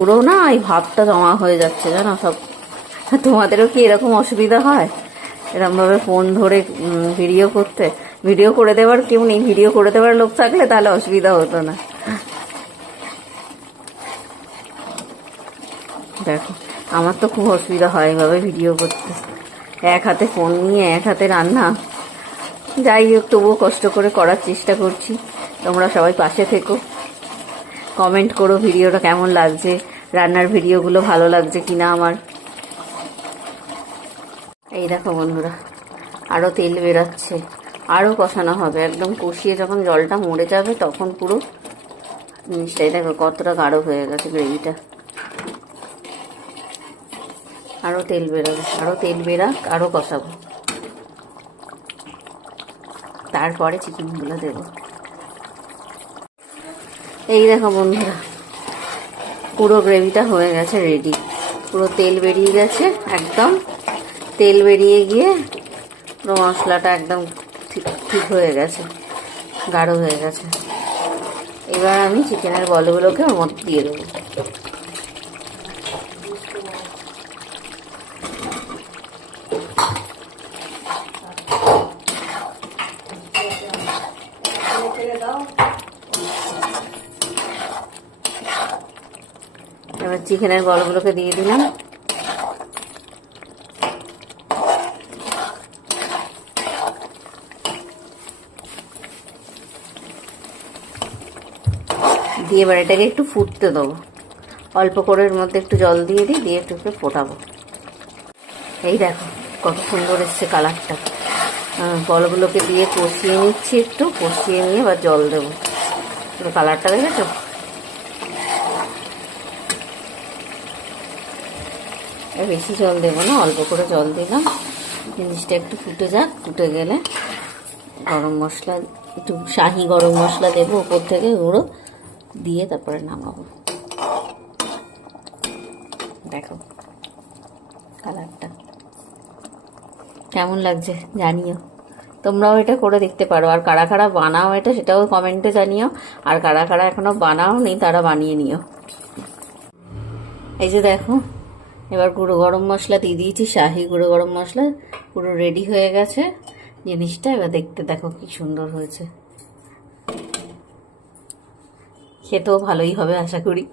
পুরো না এই ভাবটা জমা হয়ে যাচ্ছে জানো সব। তোমাদেরও কি এরকম অসুবিধা হয় এরকম ভাবে ফোন ধরে ভিডিও করতে? ভিডিও করে দেওয়ার কেউ নেই, ভিডিও করে দেওয়ার লোক থাকলে তাহলে অসুবিধা হতো না। দেখো আমার তো খুব অসুবিধা হয় এভাবে ভিডিও করতে, এক হাতে ফোন নিয়ে এক হাতে রান্না। যাই হোক তবুও কষ্ট করে করার চেষ্টা করছি। তোমরা সবাই পাশে থেকো, কমেন্ট করো ভিডিওটা কেমন লাগছে, রান্নার ভিডিওগুলো ভালো লাগছে কিনা আমার। এই দেখো বন্ধুরা, আরও তেল বেরাচ্ছে, আরও কষানো হবে, একদম কষিয়ে যখন জলটা মরে যাবে তখন পুরো জিনিসটাই দেখো কতটা গাঢ় হয়ে গেছে গ্রেভিটা। আরও তেল বেরোবে, আরও তেল বেরাক, আরও কষাবো, তারপরে চিকেনগুলো দেবো। এই দেখো বন্ধুরা, পুরো গ্রেভিটা হয়ে গেছে রেডি, পুরো তেল বেরিয়ে গেছে, একদম তেল বেরিয়ে গিয়ে পুরো মশলাটা একদম ঠিক হয়ে গেছে, গাঢ় হয়ে গেছে। এবার আমি চিকেনের বলগুলোকে ওর মধ্যে দিয়ে দেবো। এবার চিকেনের বলগুলোকে দিয়ে দিলাম। দিয়ে এবার এটাকে একটু ফুটতে দেবো, অল্প করে এর মধ্যে একটু জল দিয়ে দিই, দিয়ে একটু একটু ফোটাবো। এই দেখো কত সুন্দর এসছে কালারটা। বলগুলোকে দিয়ে কষিয়ে নিচ্ছি, একটু কষিয়ে নিয়ে এবার জল দেবো। কালারটা দেখেছো? বেশি জল দেবো না, অল্প করে জল দিলাম। জিনিসটা একটু ফুটে যাক, ফুটে গেলে গরম মশলা, একটু শাহি গরম মশলা দেবো উপর থেকে গুঁড়ো দিয়ে, তারপরে নামাবো। দেখো কালারটা কেমন লাগছে জানিও। তোমরাও এটা করে দেখতে পারো, আর কারা কারা বানাও এটা সেটাও কমেন্টে জানিও, আর কারা কারা এখনো বানাও নি তারা বানিয়ে নিও। এই যে দেখো, এবার গুঁড়ো গরম মশলা দিয়ে দিয়েছি, শাহি গুঁড়ো গরম মশলা, পুরো রেডি হয়ে গেছে জিনিসটা। এবার দেখতে দেখো কি সুন্দর হয়েছে, খেতেও ভালোই হবে আশা করি।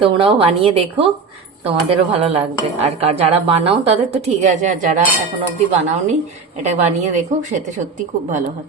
তোমরাও বানিয়ে দেখো, তোমাদেরও ভালো লাগবে। আর যারা বানাও তাদের তো ঠিক আছে, আর যারা এখন অবধি বানাওনি এটা বানিয়ে দেখো, খেতে সত্যি খুব ভালো হয়।